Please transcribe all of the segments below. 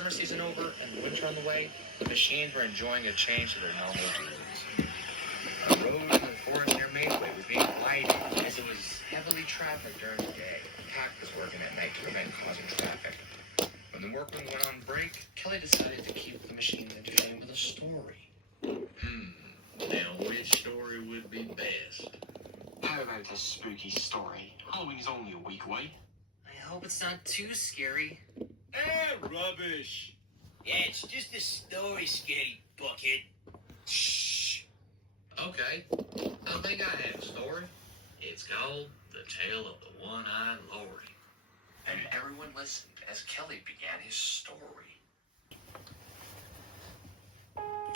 summer season over and winter on the way, the machines were enjoying a change to their normal duties. A road in the forest near Mayflower was being widened as it was heavily trafficked during the day. Pack was working at night to prevent causing traffic. When the workmen went on break, Kelly decided to keep the machines entertained with a story. Now which story would be best? How about a spooky story? Halloween's only a week away. I hope it's not too scary. Rubbish. Yeah, it's just a story, Scaredy Bucket. Shh. Okay, I think I have a story. It's called The Tale of the One-Eyed Lorry. And everyone listened as Kelly began his story.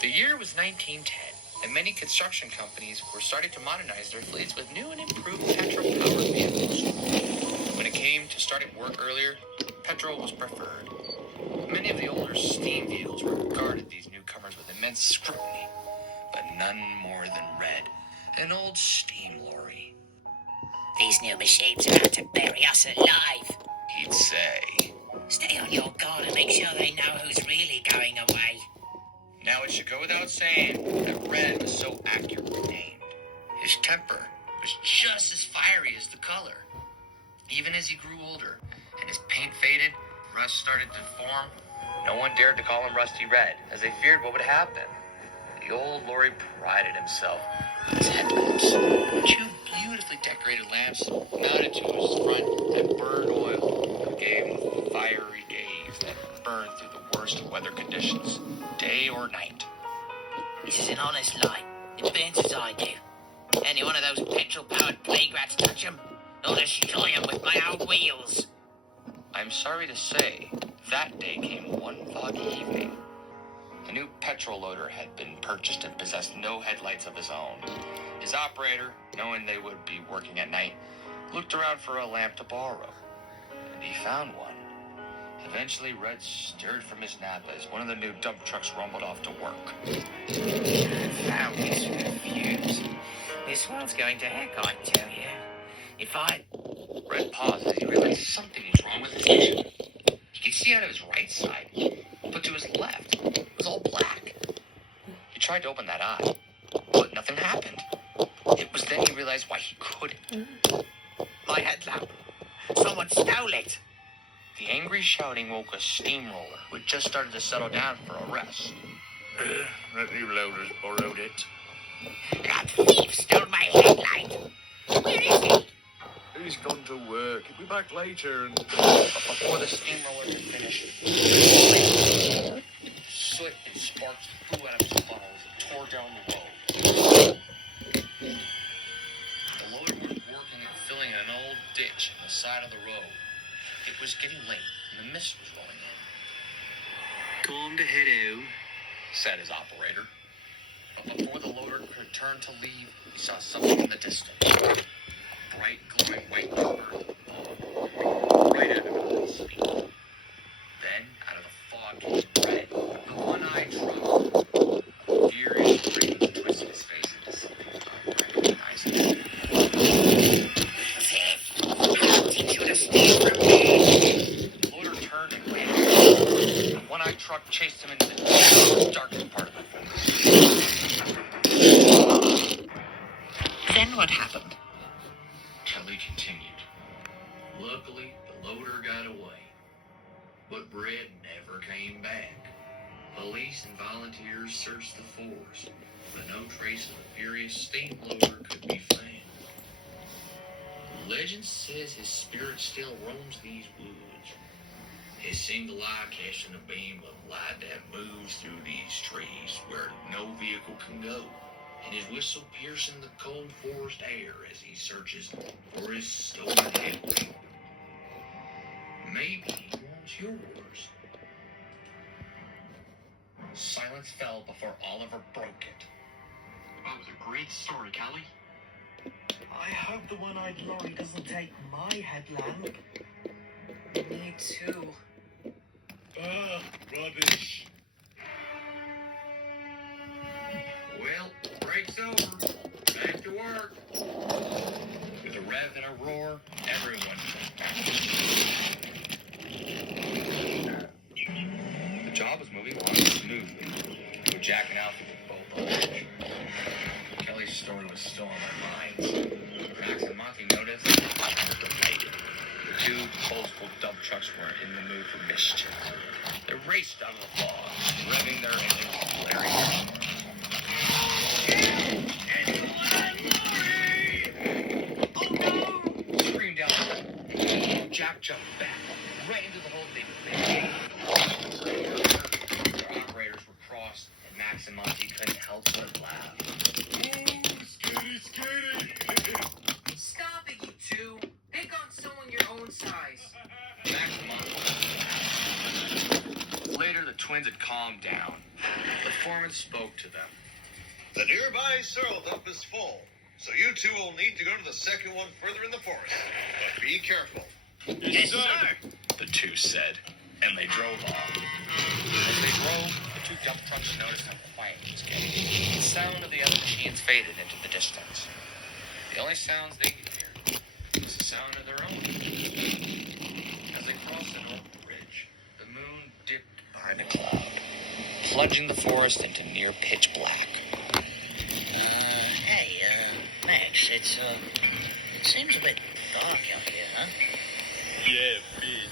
The year was 1910, and many construction companies were starting to modernize their fleets with new and improved petrol-powered vehicles. When it came to starting work earlier, petrol was preferred. Many of the older steam vehicles regarded these newcomers with immense scrutiny, but none more than Red, an old steam lorry. These new machines are out to bury us alive, He'd say. Stay on your guard and make sure they know who's really going away. Now it should go without saying that Red was so accurately named. His temper was just as fiery as the color. Even as he grew older and his paint faded, rust started to form, no one dared to call him Rusty Red, as they feared what would happen. The old lorry prided himself on his headlamps. Two beautifully decorated lamps mounted to his front that burned oil and gave him a fiery gaze that burned through the worst of weather conditions, day or night. This is an honest light. It burns as I do. Any one of those petrol-powered plague rats touch him, I'll destroy him with my own wheels. I'm sorry to say, that day came one foggy evening. The new petrol loader had been purchased and possessed no headlights of his own. His operator, knowing they would be working at night, looked around for a lamp to borrow, and he found one. Eventually, Red stirred from his nap as one of the new dump trucks rumbled off to work. Found this refuse. This one's going to heck, I tell you. If I... Red paused as he realized something was wrong with his vision. He could see out of his right side, but to his left, it was all black. He tried to open that eye, but nothing happened. It was then he realized why he couldn't. My headlamp. Someone stole it. The angry shouting woke a steamroller, who had just started to settle down for a rest. That new loader's borrowed it. That thief stole my headlight. Where is he? He's gone to work. He'll be back later and... But before the steamroller could finish, soot and sparks flew out of his funnel as it tore down the road. The loader was working and filling an old ditch in the side of the road. It was getting late, and the mist was rolling in. Time to head out. Said his operator. But before the loader could turn to leave, he saw something in the distance. A bright, glowing white number. Right out of his feet. Then, out of the fog came Red, the one-eyed truck. A furious grin twisted his face into something unrecognizable. How did you escape from me? The loader turned and ran. The one-eyed truck chased him into the darkest part of it. Then what happened? Kelly continued. Luckily, the loader got away. But Red never came back. Police and volunteers searched the forest, but no trace of the furious steam loader could be found. Legend says his spirit still roams these woods. His single eye catching a beam of light that moves through these trees where no vehicle can go, and his whistle piercing the cold forest air as he searches for his stolen headlight. Maybe he wants yours. Silence fell before Oliver broke it. That was a great story, Kelly. I hope the one-eyed lorry doesn't take my headlamp. Me too. Rubbish. Well, break's over. Back to work. With a rev and a roar, everyone went back. smoothly. We're jacking out with both arms. Kelly's story was still on their minds. Max and Monty noticed the light. The two boastful dump trucks were in the mood for mischief. They raced out of the fog, revving their engines and blaring. Screamed out. Jack jumped back, right into the hole they made. The operators were crossed, and Max and Monty couldn't help but laugh. Scaredy! Stop it, you two. Pick on someone your own size. Max and Monty. Later, the twins had calmed down. The foreman spoke to them. The nearby sorrel dump is full, so you two will need to go to the second one further in the forest. But be careful. Yes, sir. The two said, and they drove off. As they drove, the two dump trucks noticed how quiet it was getting. The sound of the other machines faded into the distance. The only sounds they could hear was the sound of their own. As they crossed the north ridge, the moon dipped behind a cloud, plunging the forest into near pitch black. Hey, Max, it seems a bit dark out here, huh? Yeah, bit.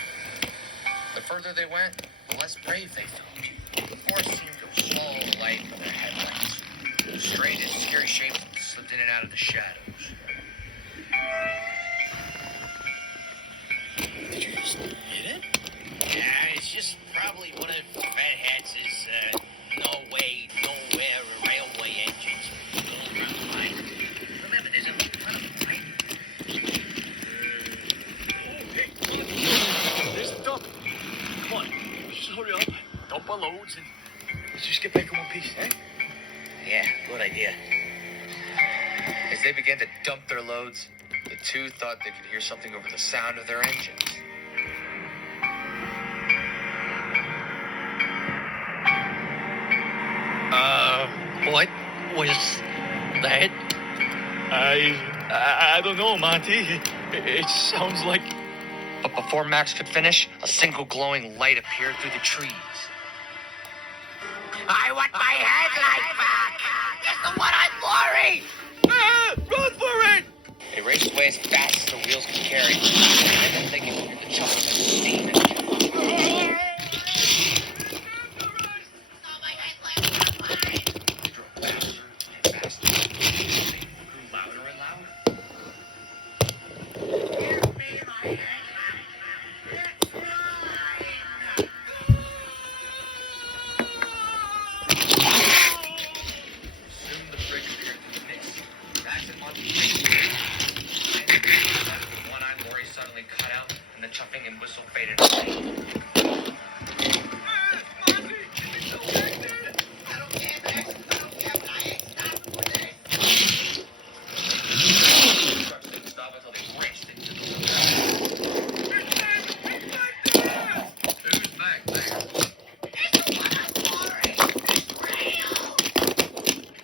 The further they went, the less brave they felt. The forest seemed to swallow the light from their headlights. Strange and scary shapes slipped in and out of the shadows. Did you just hit it? Yeah, it's just probably one of Fat Hats' no way, nowhere railway engines. Remember, there's a ton of them, right? There's a dump. Come on, just hurry up. Dump our loads and let's just get back in one piece, eh? Yeah, good idea. As they began to dump their loads, the two thought they could hear something over the sound of their engines. What was that? I don't know, Monty. It sounds like... But before Max could finish, a single glowing light appeared through the trees. I want my headlight back! It's the one on Lori! Run for it! They raced away as fast as the wheels could carry, and then they could hear the chuckle of steam engine. They drove faster and faster. They grew louder and louder. Give me my headlight! It's mine! Soon the bridge appeared through the mist. Max and Monty raced. One-eyed Lori suddenly cut out, and the chuffing and whistle faded away. Trucks didn't stop until they raced into the woods. Who's back there?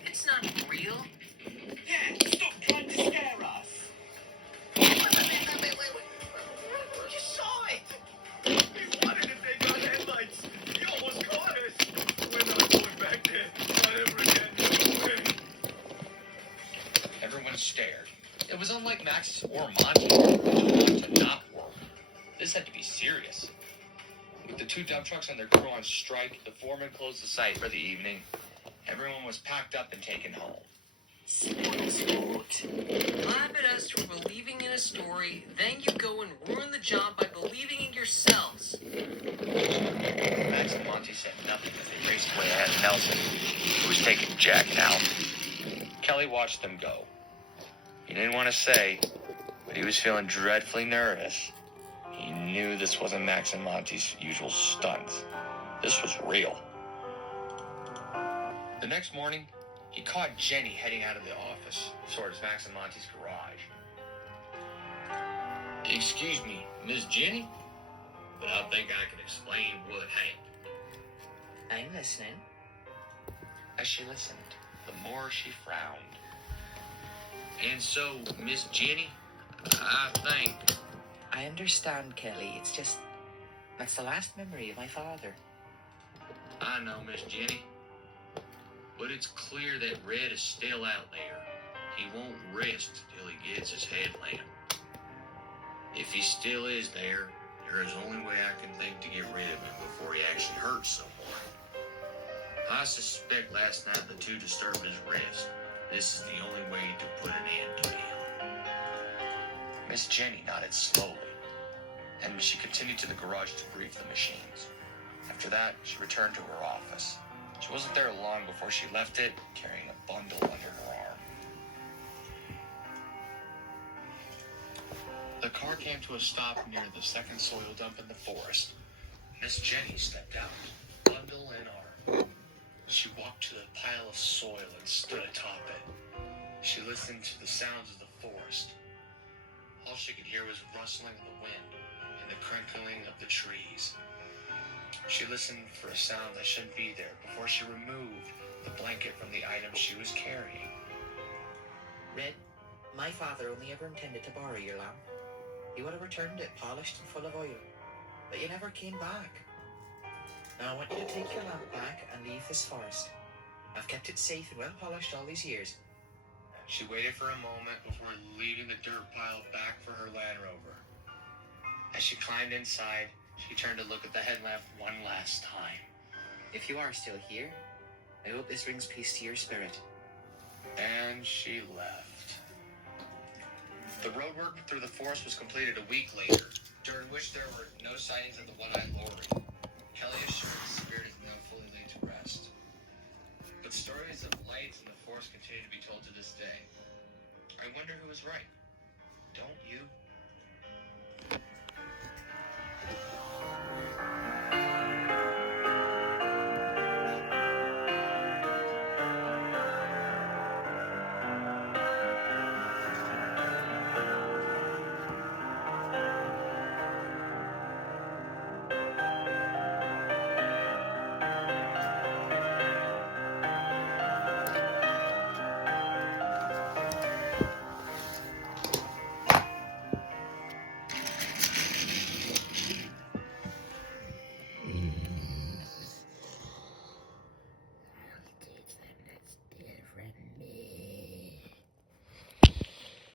It's not real. Yeah, stop trying to scare us. Wait. You saw it. He wanted to take our headlights. He almost caught us. We're not going back there. Not ever again. No way. Everyone stared. It was unlike Max or Monty, which to not work. This had to be serious. With the two dump trucks and their crew on strike, the foreman closed the site for the evening. Everyone was packed up and taken home. Sport. Laugh at us for believing in a story, then you go and ruin the job by believing in yourselves. Max and Monty said nothing as they raced away ahead of Nelson, who was taking Jack out. Kelly watched them go. He didn't want to say, but he was feeling dreadfully nervous. He knew this wasn't Max and Monty's usual stunts. This was real. The next morning, he caught Jenny heading out of the office towards Max and Monty's garage. Excuse me, Miss Jenny? But I think I can explain what happened. I'm listening. As she listened, the more she frowned. And so, Miss Jenny, I think... I understand, Kelly. It's just... that's the last memory of my father. I know, Miss Jenny. But it's clear that Red is still out there. He won't rest till he gets his headlamp. If he still is there, there is only way I can think to get rid of him before he actually hurts someone. I suspect last night the two disturbed his rest. This is the only way to put an end to him. Miss Jenny nodded slowly, and she continued to the garage to brief the machines. After that, she returned to her office. She wasn't there long before she left it, carrying a bundle under her arm. The car came to a stop near the second soil dump in the forest. Miss Jenny stepped out, bundle in arm. She walked to the pile of soil and stood atop it. She listened to the sounds of the forest. All she could hear was rustling of the wind and the crinkling of the trees. She listened for a sound that shouldn't be there before she removed the blanket from the item she was carrying. Red, my father only ever intended to borrow your lamp. He would have returned it polished and full of oil, but you never came back. Now I want you to take your lamp back and leave this forest. I've kept it safe and well polished all these years. She waited for a moment before leaving the dirt pile back for her Land Rover. As she climbed inside, she turned to look at the headlamp one last time. If you are still here, I hope this brings peace to your spirit. And she left. The road work through the forest was completed a week later, during which there were no sightings of the one-eyed lorry. Kelly assured the spirit is now fully laid to rest. But stories of lights in the forest continue to be told to this day. I wonder who was right. Don't you?